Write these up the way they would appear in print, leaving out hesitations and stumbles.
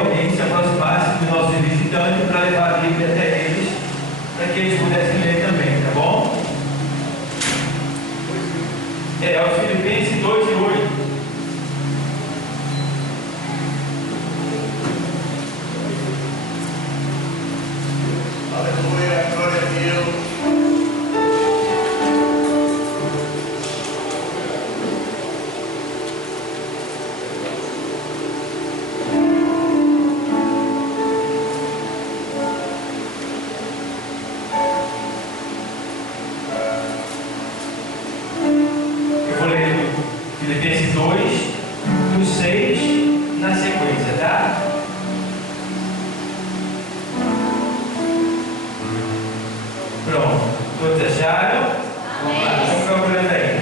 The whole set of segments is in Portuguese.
alguém se aproximasse do nosso visitante para levar a Bíblia até eles, para que eles pudessem ler também, tá bom? É os Filipenses 2:8. Aleluia, glória a Deus. Eu vou ler Filipenses 2, do 6 na sequência, tá? Pronto, todos acharam? Vamos lá, estão procurando aí.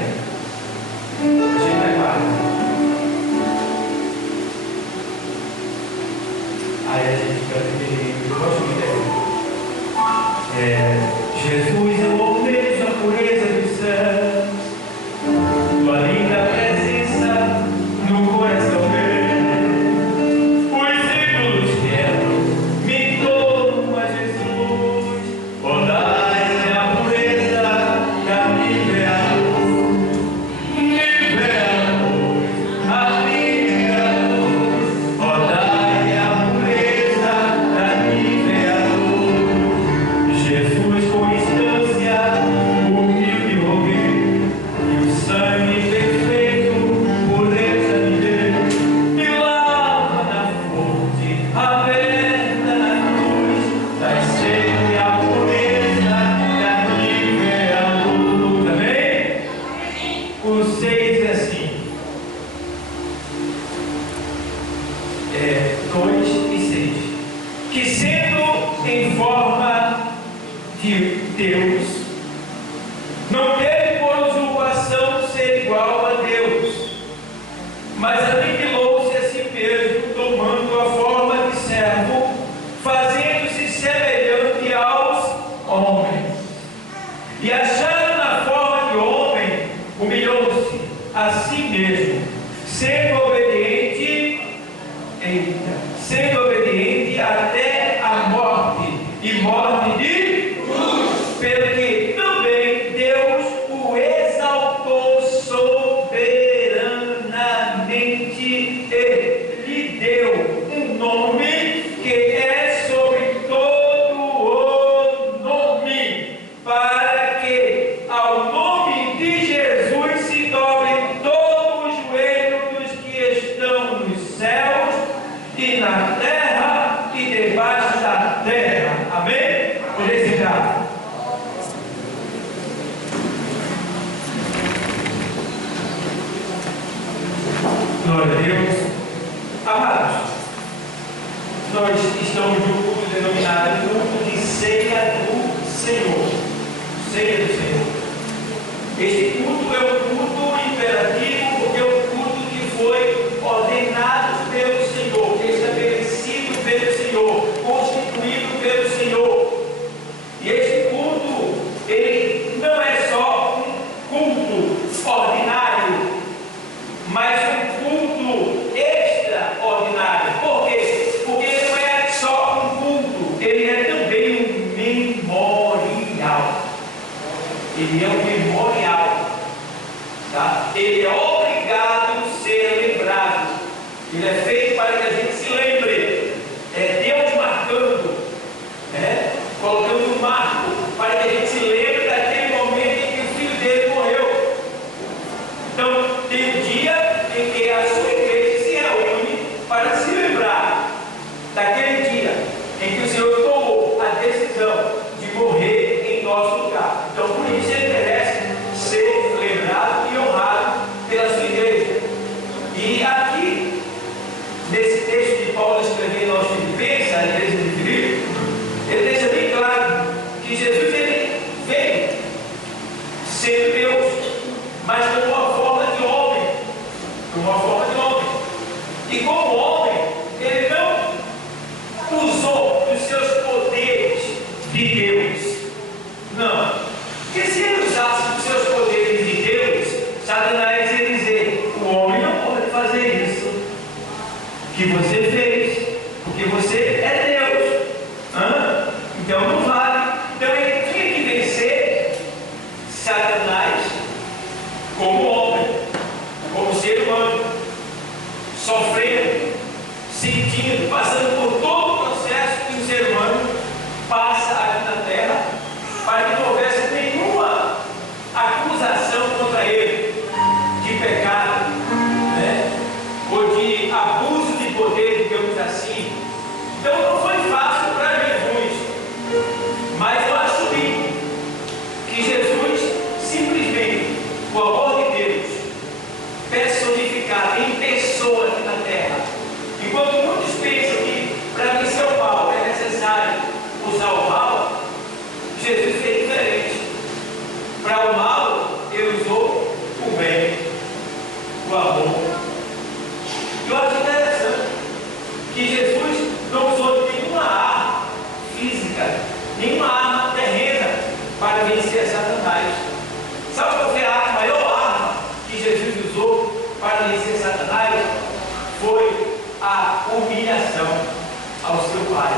A gente aguarda. Aí a gente vai ter que gosto muito aí. Jesus, eu almejo a pureza do céu, tua linda presença no coração meu. Os ídolos quebram, me torno a Jesus. Dai a pureza da minha luz, a minha luz. Dai a pureza da minha luz. Jesus, com instância, humilde roguei, e o sangue perfeito, pureza me deu. Me lava na fonte, aberta na cruz, dai sempre a pureza da minha luz. Amém? O 6 é assim. 2 e 6. Que sendo em forma de Deus, não teve por usurpação ser igual a Deus, mas aniquilou-se a si mesmo, tomando a forma de servo, fazendo-se semelhante aos homens. E achando na forma de homem, humilhou-se a si mesmo, sendo obediente até a morte, e morte de cruz, pelo que também Deus o exaltou soberanamente e lhe deu um nome que é sobre todo o nome, para que ao nome de Jesus se dobre todo o joelho dos que estão nos céus e na terra e debaixo da terra. Amém? Podeis entrar. Glória a Deus. Amados, nós estamos no culto denominado culto de ceia do Senhor. Ceia do Senhor. Este culto é um culto imperativo, porque é um culto que foi ordenado pelo Senhor, estabelecido pelo Senhor, constituído pelo Senhor. E este culto, ele não é só um culto ordinário, mas um culto extraordinário. Por quê? Porque ele não é só um culto, ele é também um memorial. Ele é um memorial, tá? Ele é obrigado a ser lembrado. Ele é feito para que a gente se lembre. É Deus marcando, colocando um marco para que a gente se lembre daquele momento em que o filho dele morreu. Então, tem um dia em que a sua igreja se reúne para se lembrar daquele dia em que o Senhor tomou a decisão de morrer em nosso lugar. Então, por isso ele merece ser lembrado e honrado pela sua igreja. E aqui, nesse texto de Paulo escrevendo aos Filipenses, a igreja de Filipe, ele deixa bem claro que Jesus ele veio sendo Deus, mas com uma forma de homem. Com uma forma de homem. E como homem, ele não usou os seus poderes de Deus. Não. Porque se ele usasse os seus poderes de Deus, Satanás ia dizer: o homem não pode fazer isso que você fez, vencer Satanás. Sabe qual foi a maior arma que Jesus usou para vencer Satanás? Foi a humilhação ao seu Pai.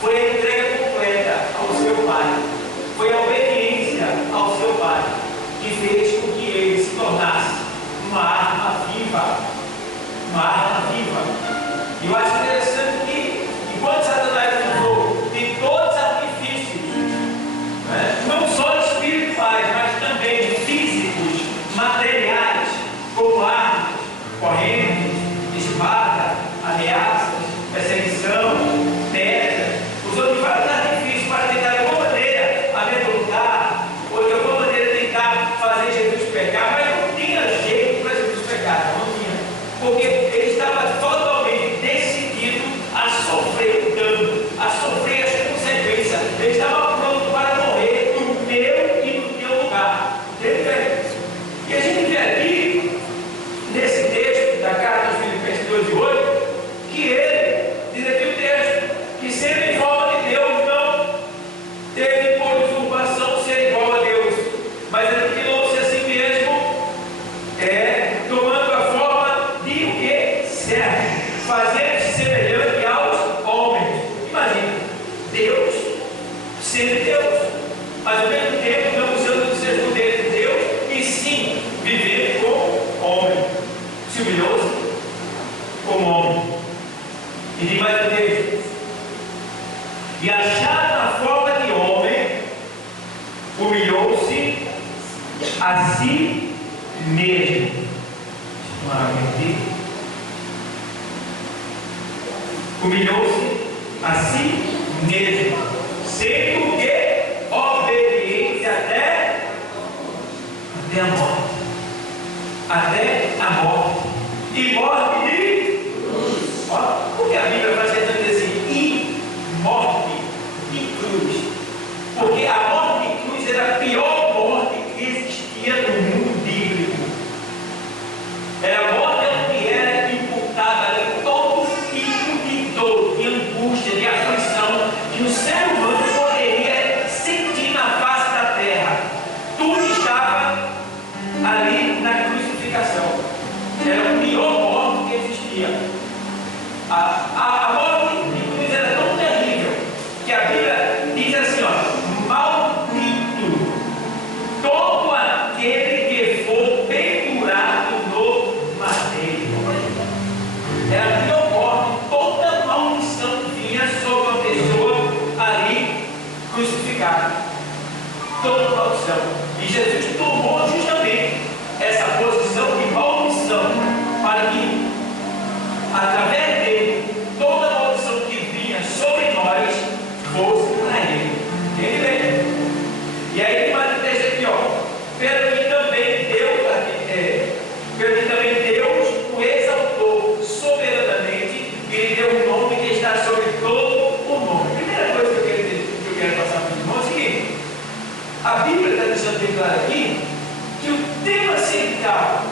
Foi a entrega completa ao seu Pai. Foi a obediência ao seu Pai que fez com que ele se tornasse uma arma viva. Uma arma viva. E eu acho interessante que, enquanto Satanás usou de todos os artifícios, né, não só espirituais, mas também físicos, materiais, como armas, correntes, espada, ameaças, perseguição, pedras, usou de vários artifícios para tentar de alguma maneira amedrontar, ou de alguma maneira tentar fazer Jesus pecar, mas não tinha jeito para Jesus pecar, não tinha, porque ele estava totalmente decidido a sofrer o dano, a sofrer as consequências. Ele estava pronto para morrer no meu e no teu lugar. E a gente vê aqui, nesse texto da carta aos Filipenses 2:8, que ele, diz aqui o texto, que sendo em forma de Deus, não teve por usurpação ser igual a Deus, mas ele tirou-se a si mesmo, tomando a forma de o que? Servo, fazendo-se semelhante aos homens. Imagina, Deus sendo Deus, mas ao mesmo tempo não usando os seus poderes de Deus, e sim vivendo como homem. Se humilhou-se como homem. E diz mais o texto: e achado na forma de homem, humilhou-se a si mesmo. Humilhou-se a si mesmo, sendo que obediente até a morte. Até a morte. E morte de cruz. Porque a Bíblia faz questão de dizer assim, e morte de cruz. Porque a morte de cruz era a pior morte que existia no mundo bíblico. Era a morte onde era imputada ali todo tipo de dor, de angústia, de aflição que o ser humano poderia sentir na face da terra. Tudo estava ali na crucificação. Era a pior morte que existia. A morte de cruz era tão terrível que a Bíblia diz assim, maldito todo aquele que for pendurado no madeiro. Era a pior morte. Toda maldição vinha sobre uma pessoa ali crucificada. Toda maldição. E Jesus tomou justamente essa posição de maldição para que, através dele, toda maldição que vinha sobre nós fosse para ele. Entende? E aí ele vai dizer aqui, pelo que também Deus o exaltou soberanamente e lhe deu um nome que está sobre todo o nome. Primeira coisa que eu quero passar para os irmãos é o seguinte: a Bíblia está deixando bem claro aqui que o tema central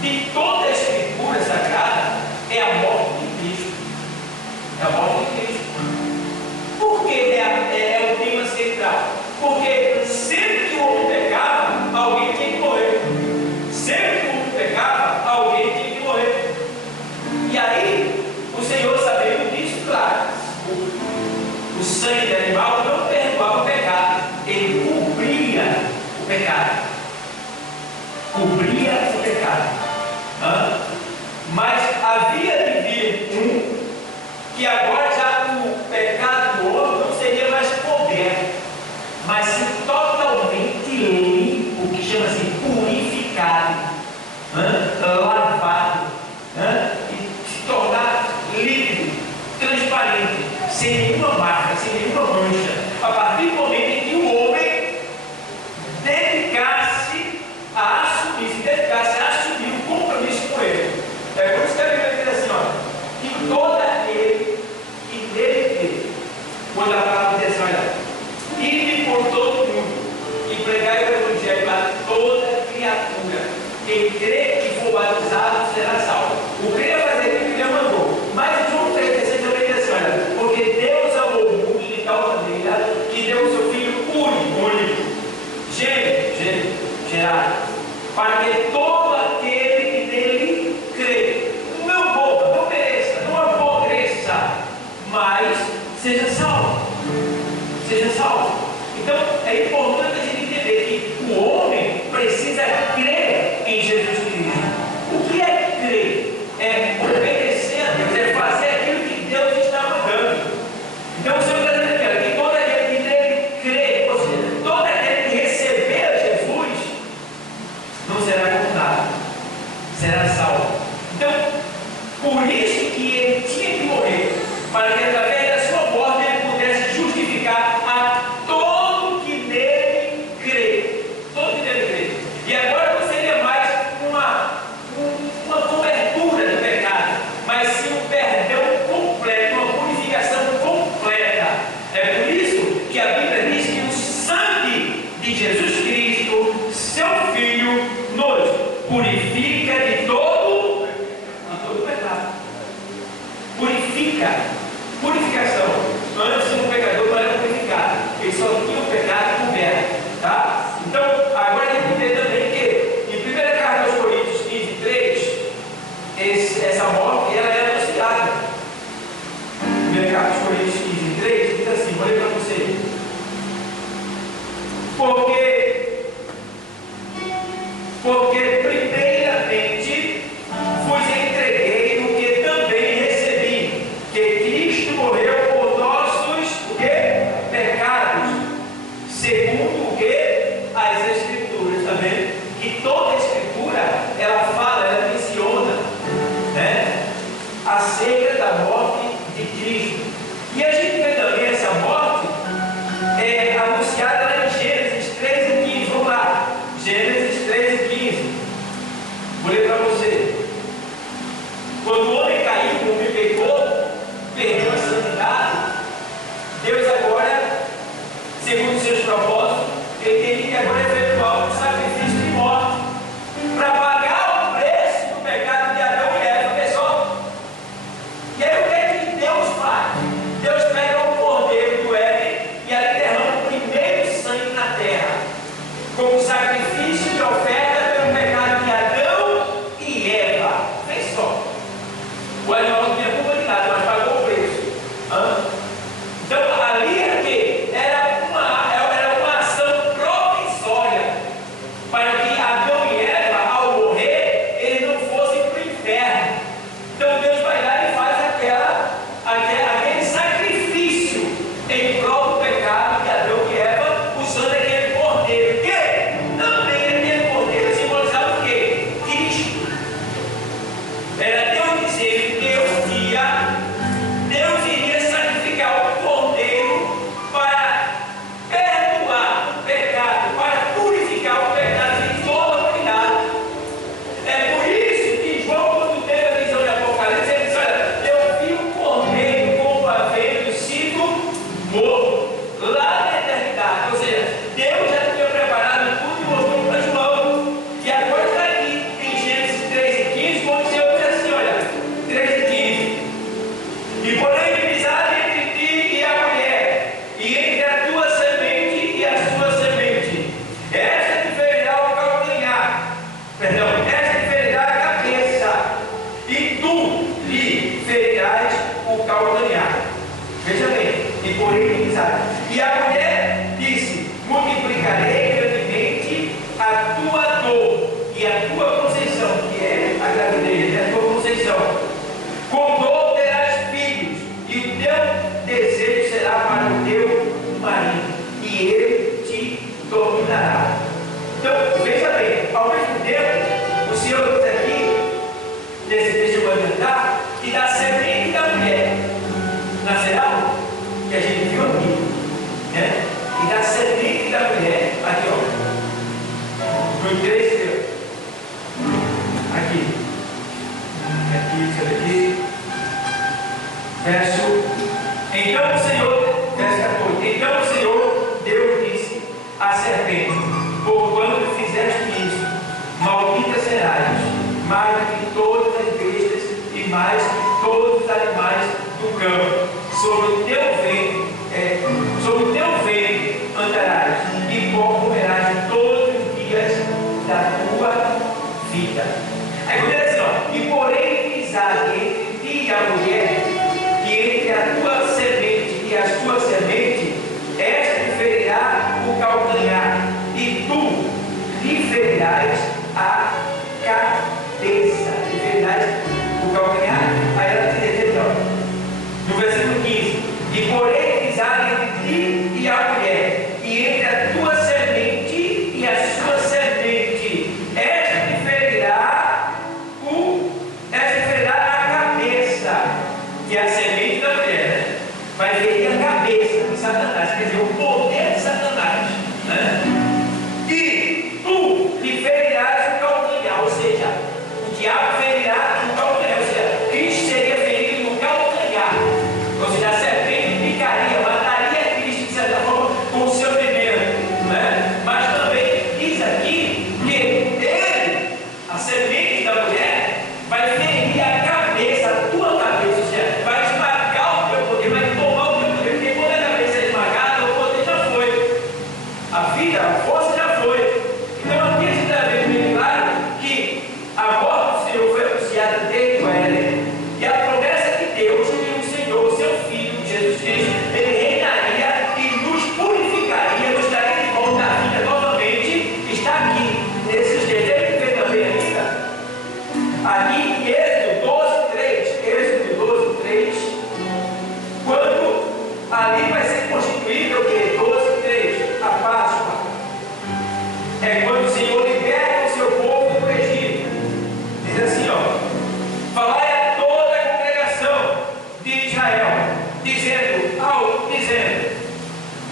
de toda a Escritura Sagrada é a morte de Cristo. É a morte de Cristo. Por que é o tema central? Porque sempre que o homem pecava, alguém tinha que morrer. Sempre que o homem pecava, alguém tinha que morrer. E aí, o Senhor, sabendo disso, claro, o sangue de animal não perdoava o pecado, ele cobria o pecado. Cobria o pecado. Mas havia de vir um que agora já o pecado do homem não seria mais coberto, mas sim totalmente limpo, o que chama-se purificado, lavado, e se tornar líquido, transparente, sem nenhuma marca, sem nenhuma mancha, a partir do momento em que o homem dedicasse a assumir o compromisso com ele. É por isso que a Bíblia diz assim, que todo aquele que nele crê, quando a palavra diz assim, ide por todo mundo e pregai o Evangelho a toda criatura. Quem crê e for batizado será salvo. O crê vai fazer aquilo que Deus mandou. Mas João 3,16 também diz assim, porque Deus amou o mundo de tal maneira que deu o seu Filho único, para que todo aquele que nele crê não morra, não pereça, não apodreça, mas seja salvo. Seja salvo. Então é importante a gente entender que o homem precisa crer em Jesus Cristo. O que é crer? É obedecer a Deus, é fazer aquilo que Deus está mandando. Então o Senhor está dizendo que todo aquele que nele crê, ou seja, todo aquele que receber Jesus, não será condenado, será salvo. Então, por isso que ele tinha que morrer, para que através da sua morte ele pudesse justificar a todo que nele crê. Todo que nele crê. E agora não seria mais uma cobertura de pecado, mas sim um perdão completo, uma purificação completa. É por isso que a Bíblia diz que o sangue de Jesus Cristo, seu Filho, nos purifica de todo pecado. Purificação. Antes o pecador não era purificado, ele só tinha o pecado coberto, tá? Então, agora a gente entende também que em 1 carta aos Coríntios 15:3, essa morte ela é anunciada. 1 carta aos Coríntios 15:3 diz assim, vou ler para você. Porque primeiramente vos entreguei o que também recebi, que Cristo morreu por nossos o quê? Pecados, segundo o quê? As Escrituras, tá vendo? Que toda a Escritura, ela fala, ela menciona, né, acerca da morte de Cristo. E a gente vê também essa morte anunciada lá em Gênesis 3:15. Vamos lá, Gênesis 3:15. Vou ler para você. Quando o homem caiu, o homem pecou, perdeu a santidade, Deus agora, segundo os seus propósitos, ele tem que agora efetuar um sacrifício de morte para pagar o preço do pecado de Adão e Eva, pessoal. E aí o que é que Deus faz? Deus pega o cordeiro do Éden e ali derrama o primeiro sangue na terra, como sacrifício de oferta pelo pecado de Adão e Eva. Vem só. O animal não tinha culpa de nada, mas pagou o preço. Então ali era uma ação provisória para que Adão e Eva, ao morrer, eles não fossem para o inferno. Então Deus vai lá e faz aquele sacrifício em prol do pecado de Adão e Eva, usando aquele cordeiro, que também aquele cordeiro simbolizava o quê? Cristo. Era Deus dizendo que Deus iria sacrificar o cordeiro para perdoar o pecado, para purificar o pecado de toda a humanidade. É por isso que João, quando teve a visão de Apocalipse, ele disse: olha, eu vi o cordeiro como havendo sido morto lá na eternidade. Ou seja, Deus já tinha preparado tudo e mostrou para João. E agora está aqui em Gênesis 3:15, quando o Senhor diz assim: olha, 3:15. E porém inimizade entre ti e a mulher, e entre a tua semente e a sua semente. Esta te ferirá o calcanhar, esta te ferirá a cabeça, e tu lhe ferirás o calcanhar. Veja bem, e porém inimizade. E a mulher disse: multiplicarei grandemente a tua dor e a tua conceição, que é a gravidez, é a tua conceição. Com dor terás filhos, e o teu desejo será para o teu marido, e ele te dominará. Então, veja bem, ao mesmo tempo, o Senhor diz aqui, deixa eu adiantar, que da semente da mulher nascerá, que a gente viu aqui, né? E da semente da mulher, aqui ó, no 3, aqui, isso aqui, verso, então o Senhor, verso 14, então o Senhor Deus disse à serpente: porquanto fizeste isso, maldita serás, mais do que todas as bestas e mais que todos os animais do campo. Sobre o teu ventre andarás, e pó comerás todos os dias da tua A vida, a força já foi. Então aqui a gente está vendo bem claro que a morte do Senhor foi anunciada desde o Éden. E a promessa de Deus que o Senhor, seu Filho, Jesus Cristo, ele reinaria e nos purificaria, nos daria de volta à vida novamente, está aqui, nesses desejos que vem também ainda. Aqui em Êxodo 12:3, quando ali vai ser constituído o que? 12:3, a Páscoa. É quando o Senhor liberta o seu povo do Egito. Diz assim, ó: falai a toda a congregação de Israel, dizendo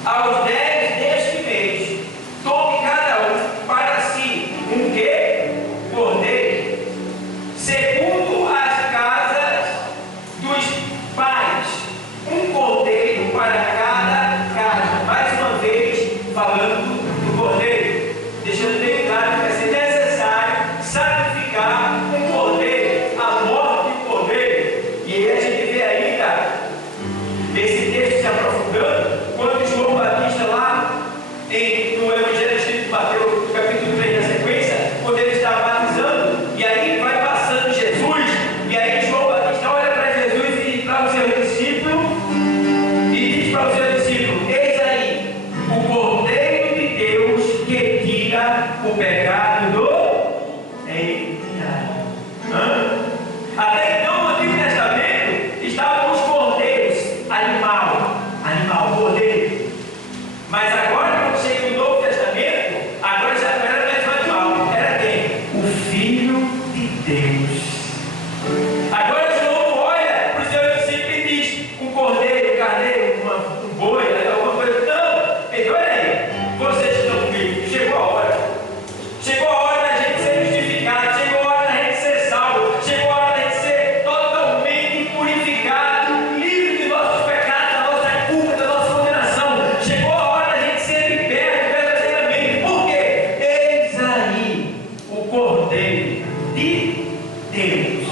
aos 10 deste mês, tome cada um para si um quê? Cordeiro, segundo as casas dos pais, um cordeiro para cada casa. Mais uma vez, falando do cordeiro, deixando bem claro que vai ser necessário sacrificar um cordeiro, a morte do cordeiro. E aí a gente vê ainda esse texto se aprofundando, quando João Batista lá no Evangelho escrito de Mateus, no capítulo 3 da sequência, quando ele está batizando, e aí vai passando Jesus, e aí João Batista olha para Jesus e para o seu discípulo, e diz para o seu discípulo: eis aí o Cordeiro de Deus que tira o pecado do Eita. Até então, no Antigo Testamento, estavam os cordeiros, animal, cordeiro. Mas agora, quando chega o Novo Testamento, agora já não era mais um animal, era quem? O Filho de Deus. Agora João olha para os seus discípulos e diz: um cordeiro, um carneiro, um boi, alguma coisa. Não, então olha aí, vocês estão comigo, chegou a hora. Chegou a hora da gente ser justificado, chegou a hora da gente ser salvo, chegou a hora da gente ser totalmente purificado, livre de nossos pecados, da nossa culpa, da nossa condenação. Chegou a hora da gente ser liberto verdadeiramente. Por quê? Eis aí o Cordeiro de Deus.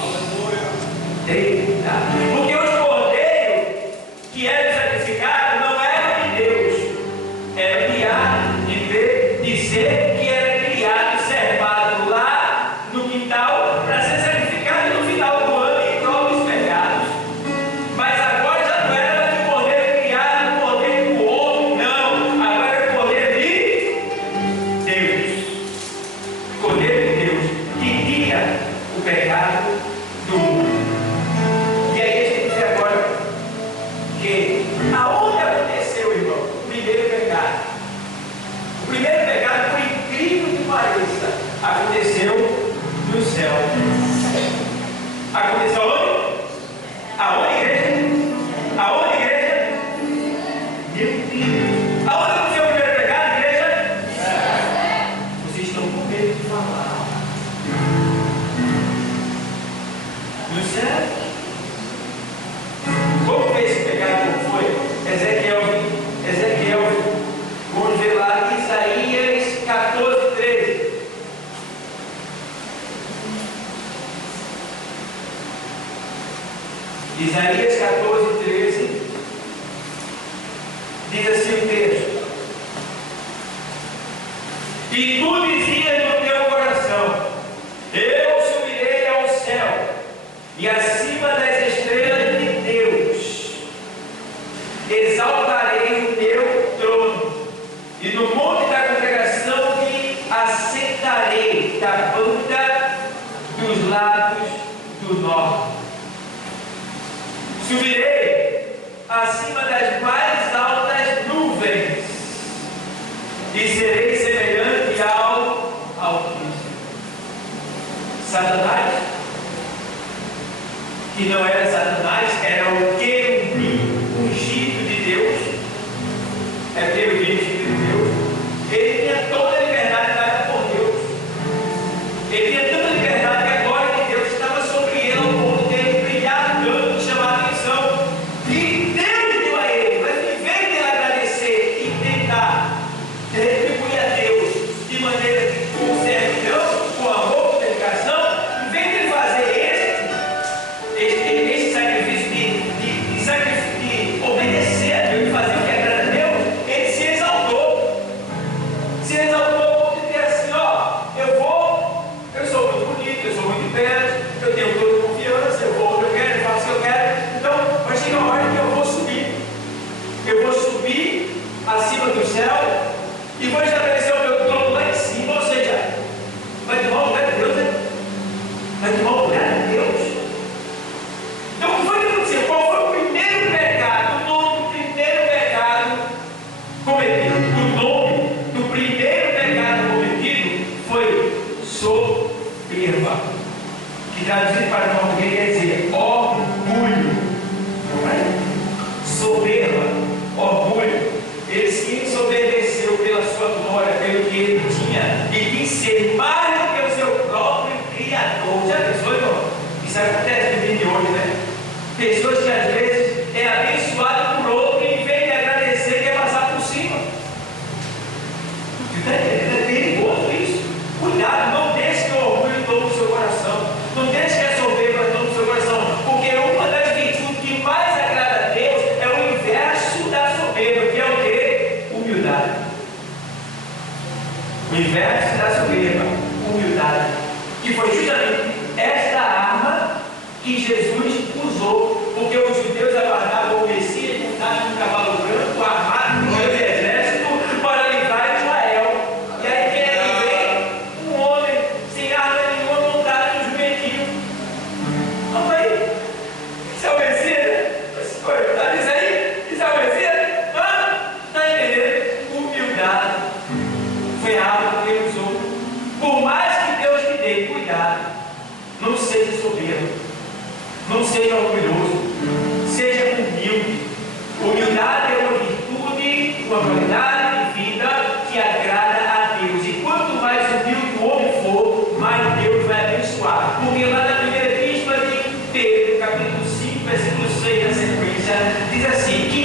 Eita. Porque os cordeiros que eram sacrificados não eram de Deus, eram criados de ser que era criado e servado lá no quintal para ser sacrificado no final do ano em prol dos pecados. Mas agora já não era de cordeiro criado, cordeiro do homem, não. Agora era cordeiro de Deus. Cordeiro de Deus que tira o pecado do mundo. E aí a gente vê agora que aonde aconteceu, irmão, o primeiro pecado? O primeiro pecado, por incrível que pareça, aconteceu no céu. Aconteceu onde? Aonde, igreja? Aonde, igreja? Meu Deus! Aonde aconteceu o primeiro pecado, igreja? Vocês estão com medo de falar. No céu? Vamos ver esse pecado como foi? Ezequiel, vamos ver lá, Isaías 14:13. Isaías 14:13 diz assim o texto: e tu dizias no teu coração: eu subirei ao céu, e acima das estrelas de Deus exaltarei o teu trono, e no monte da congregação me assentarei da banda dos lados do norte. Subirei acima das mais altas nuvens e serei semelhante ao Altíssimo. Satanás, que não era Satanás, era o querubim ungido de Deus, é querubim ungido de Deus. Ele tinha toda a liberdade dada por Deus. Ele tinha tanta liberdade que a glória de Deus estava sobre ele, ao ponto dele brilhar tanto, chamar a atenção. E Deus deu a ele, mas em vez de ele agradecer e tentar retribuir a Deus de maneira com servidão, com amor, com dedicação, em vez de ele fazer esse sacrifício de obedecer a Deus, de fazer o que agrada a Deus, ele se exaltou. Está entendendo? É perigoso isso. Cuidado, não deixe que o orgulho tome o seu coração. Não deixe que a soberba tome o seu coração. Porque uma das virtudes que mais agrada a Deus é o inverso da soberba, que é o quê? Humildade. O inverso da soberba, humildade. Que foi justamente esta arma que Jesus usou, porque os judeus aguardavam o Messias montado num cavalo branco, armado com o exército, para livrar Israel. E aí vem um homem sem arma nenhuma montado no jumentinho. Vamos aí, isso é o Messias? Está diz aí? Isso é o Messias? Está entendendo? Humildade foi a arma que ele usou. Por mais que Deus te dê, cuidado, não seja soberbo, não seja orgulhoso, seja humilde. Humildade é uma virtude, uma qualidade de vida que agrada a Deus. E quanto mais humilde o homem for, mais Deus vai abençoar. Porque lá na primeira epístola de Pedro, capítulo 5, versículo 6, na sequência, diz assim: que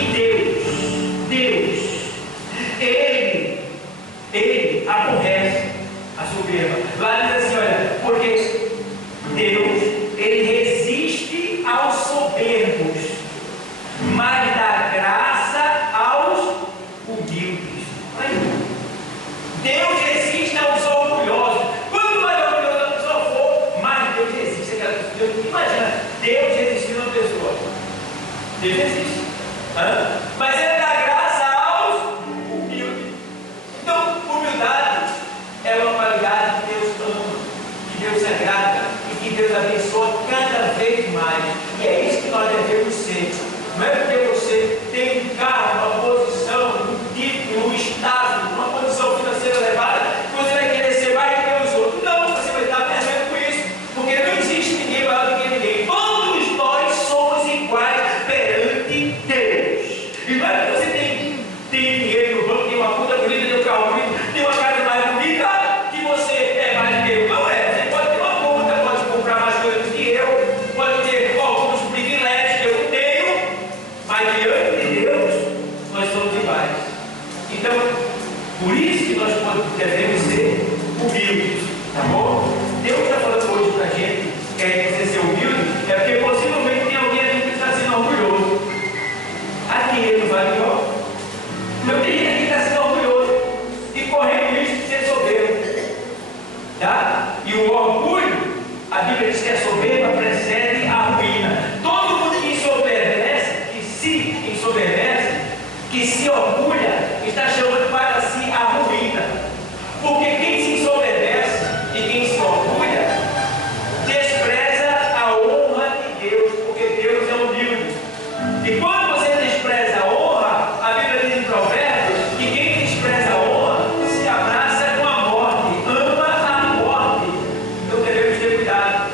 Ele aborrece a soberba. Lá diz assim, olha, porque Deus, Ele resiste aos soberbos, mas dá graça aos humildes. Aí, Deus resiste aos orgulhosos. Quanto mais orgulhosa a pessoa for, mais Deus resiste àquela pessoa. Imagina, Deus resistindo a uma pessoa. Deus resiste. Mas Ele dá graça aos humildes. Então, humildade é uma qualidade que Deus ama, que Deus agrada e que Deus abençoa cada vez mais. E é isso que nós devemos ser. Não é porque você tem um carro, uma posição, um título, um status, uma posição financeira elevada, que você vai querer ser mais do que os outros. Não, você vai estar perdendo com isso, porque não existe ninguém maior do que ninguém. Todos nós somos iguais perante Deus. E não é porque você tem dinheiro no banco, tem uma conta bonita, tem um carro bonito, tem uma casa mais bonita, que você é mais do que eu. Não é. Você pode ter uma conta, pode comprar mais coisas do que eu, pode ter alguns privilégios que eu não tenho, mas diante de Deus, nós somos iguais. Então, por isso que nós devemos ser humildes, tá bom? Deus está falando hoje para a gente, quer você ser humilde, é porque possivelmente tem alguém aqui que está sendo orgulhoso. Aqui ele não vai igual. Meu querido aqui está sendo orgulhoso e correndo o risco de ser soberbo. Tá? E o orgulho, a Bíblia diz que a soberba precede a ruína. Todo mundo que ensoberbece, que se orgulha, está chamando para si a ruína. Porque quem se ensoberbece e quem se orgulha, despreza a honra de Deus, porque Deus é humilde. E quando você despreza a honra, a Bíblia diz em Provérbios que quem despreza a honra se abraça com a morte, ama a morte. Então devemos ter cuidado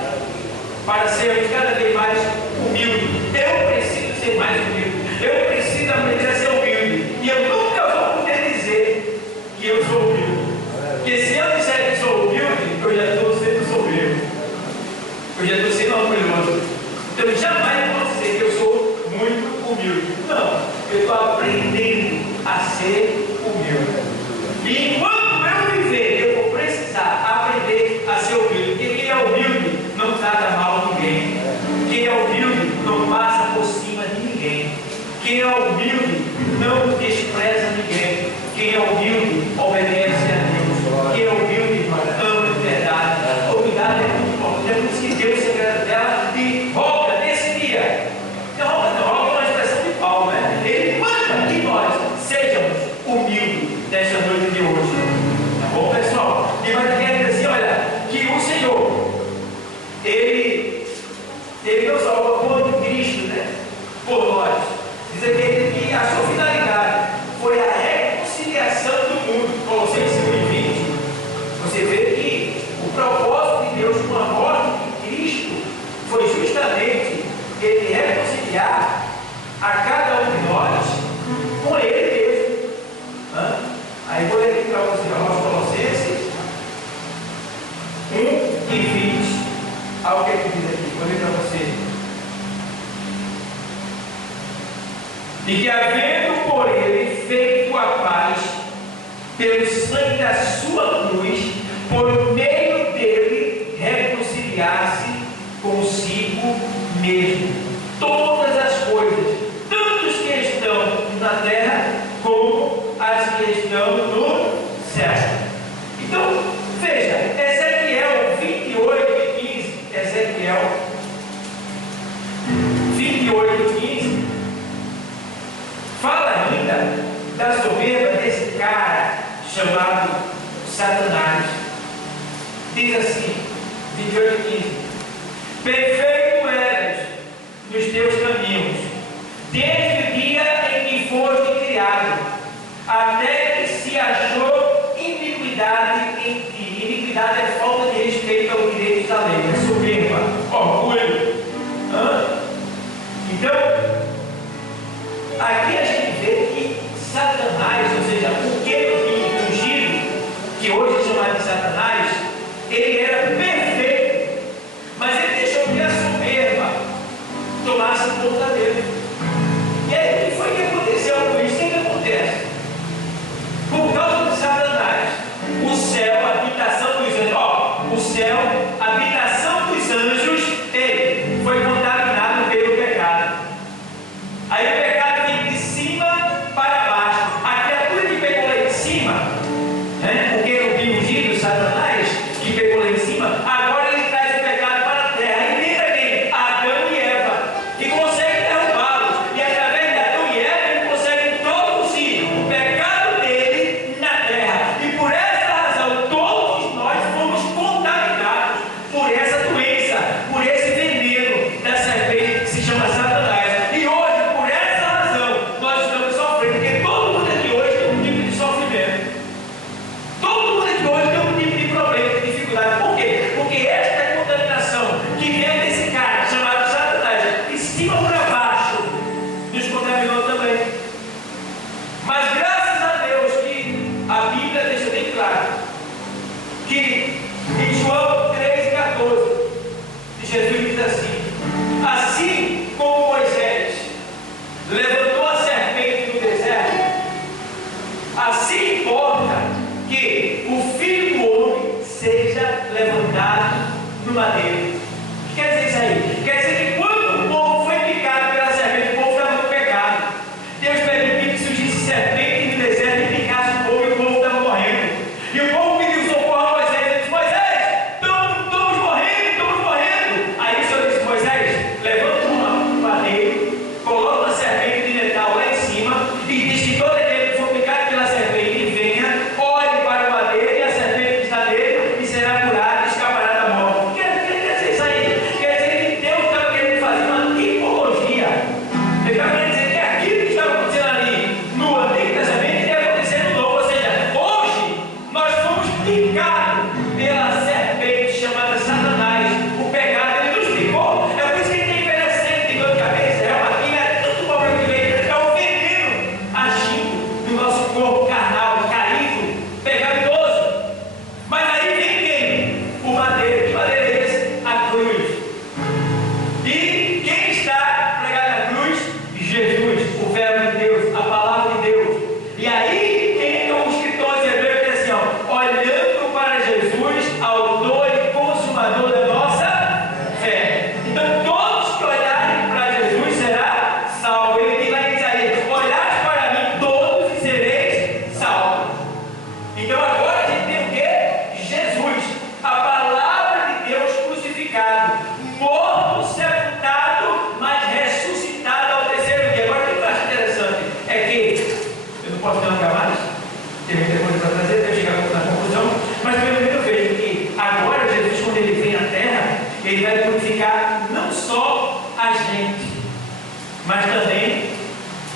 para sermos cada vez mais humildes. Eu preciso ser mais humilde. Eu preciso aprender a ser humilde. E eu nunca vou poder dizer que eu sou humilde. Porque se eu disser que sou humilde, eu já estou sendo soberbo. Eu já estou sendo orgulhoso. Então jamais posso dizer que eu sou muito humilde. Não, eu estou aprendendo a ser humilde. E enquanto eu viver, eu vou precisar aprender a ser humilde. Porque quem é humilde não trata mal ninguém. Quem é humilde não passa por cima de ninguém. Quem é humilde não despreza ninguém. Quem é humilde obedece a Deus. Quem é humilde ama de verdade. A humildade é muito importante. É por isso que Deus se agrada dela e roga nesse dia. Roga é uma expressão de Paulo, né? Ele manda que nós sejamos humildes nesta noite de hoje. Tá bom, pessoal? E vai dizer assim, olha, que o Senhor, Ele não salvou por Cristo, né? Por nós. Diz aqui que a sua finalidade foi a reconciliação do mundo. Colossenses 5:20. Você vê que o propósito de Deus com a morte de Cristo foi justamente Ele reconciliar a cada um de nós com Ele mesmo. Aí vou ler aqui para você, aos Colossenses 1:20. Olha o que ele diz aqui, vou ler para você. E que havendo por Ele feito a paz, pelo sangue da sua cruz, por meio dele, reconciliar-se consigo mesmo todas as coisas, tanto os que estão na terra como as que estão no céu. Então, veja, Ezequiel 28:15, Ezequiel 28:15, fala ainda da soberba desse cara chamado Satanás. Diz assim, 28:15: perfeito eras nos teus caminhos, desde o dia em que foste criado, até que se achou iniquidade em ti. Iniquidade é falta de respeito ao direito da lei, é soberba, orgulho. Então, aqui a gente vê que Satanás, ou seja, o querubim ungido, que hoje é chamado de Satanás, ele era perfeito, mas ele deixou que a soberba tomasse conta dele. E aí, o que foi que aconteceu com isso? O que acontece? Por causa de Satanás, o céu, a habitação dos anjos, o céu, a habitação dos anjos, ele foi contaminado pelo pecado. Aí o pecado vem de cima para baixo. A criatura que pegou lá em cima, o querubim ungido, Satanás, que pegou lá em cima, agora ele traz o pecado para a terra. E tenta quem? Adão e Eva, que consegue derrubá-los. E através de Adão e Eva, ele consegue introduzir o pecado dele na terra. E por essa razão, todos nós fomos contaminados por essa doença, por esse veneno da serpente que se chama Satanás. E hoje, por essa razão, nós estamos sofrendo, porque todo mundo aqui hoje tem um tipo de sofrimento. Todo mundo aqui hoje tem um tipo de problema, de dificuldade. Por quê? Porque esta contaminação que veio desse cara chamado Satanás, de cima para baixo, nos contaminou também. Mas graças a Deus que a Bíblia deixa bem claro que em João 3,14, Jesus diz assim como Moisés levantou a serpente no deserto, assim importa que o Filho do Homem seja levantado no madeiro. O que quer dizer isso aí? Quer dizer que quando o povo foi picado pela serpente, o povo estava no pecado. Deus permitiu que surgisse serpente no deserto e picasse o povo, e o povo estava morrendo. E o povo pediu socorro a Moisés. Ele disse: Moisés, estamos morrendo. Aí o Senhor disse: Moisés, levanta um madeiro, coloca uma serpente de metal lá em cima, e diz que todo aquele que for picado pela serpente venha, olhe para o madeiro, e a serpente que está nele e será curado e escapará da morte. Quer dizer isso aí? Quer dizer que Deus estava querendo fazer uma tipologia. Ele estava querendo dizer que aquilo que estava acontecendo ali no Antigo Testamento ia acontecer no Novo. Ou seja, hoje nós fomos picados pela serpente chamada Satanás. O pecado, ele nos picou. É por isso que ele tem envelhecendo, tem dor de cabeça, é uma quina, é tanto problema que vem. É o veneno agindo no nosso corpo carnal, caído, pecaminoso. Mas aí vem quem? O madeiro. Que madeiro é esse? A cruz. E quem está pregado na cruz? Jesus, o Verbo de Deus, a Palavra de Deus. E aí entra o escritor de Hebreus que diz assim: olhando para Jesus, autor e consumador da nossa fé. Então todos que olharem para Jesus será salvo. Ele diz lá em Isaías: olhai para mim todos e sereis salvos. Então agora a gente tem o quê? Jesus, a Palavra de Deus crucificado, morto, sepultado, mas ressuscitado ao terceiro dia. Agora o que eu acho interessante é que eu não posso delongar mais, tem muita coisa para trazer, até chegar na conclusão, mas pelo menos eu vejo que agora Jesus, quando ele vem à terra, ele vai purificar não só a gente, mas também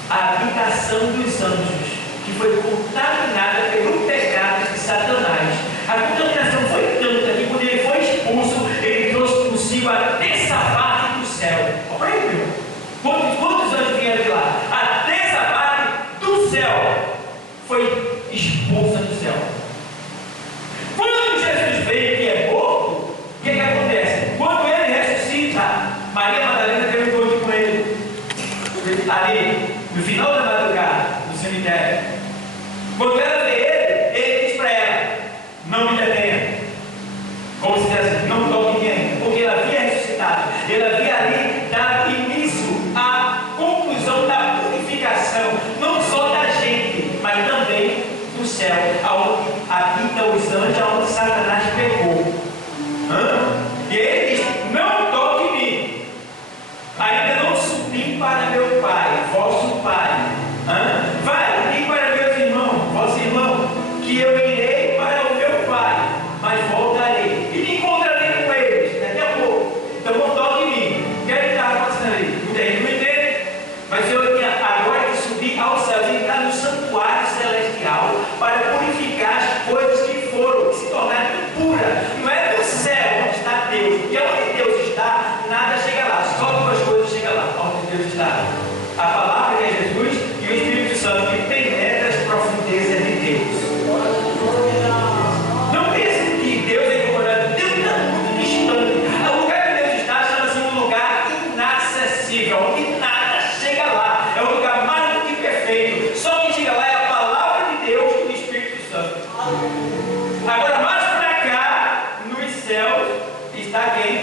a habitação dos anjos, que foi contaminada pelo pecado de Satanás. A contaminação foi tanta que quando ele foi expulso, ele trouxe consigo a terça parte do céu. Olha aí, meu. Quantos anjos vieram de lá? A terça parte do céu foi expulsa do céu. Quando Jesus veio, que é morto, o que acontece? Quando ele ressuscita, Maria Madalena teve um encontro com ele ali no final da madrugada, no cemitério. Quando ela vê ele Agora, mais para cá, nos céus, está quem?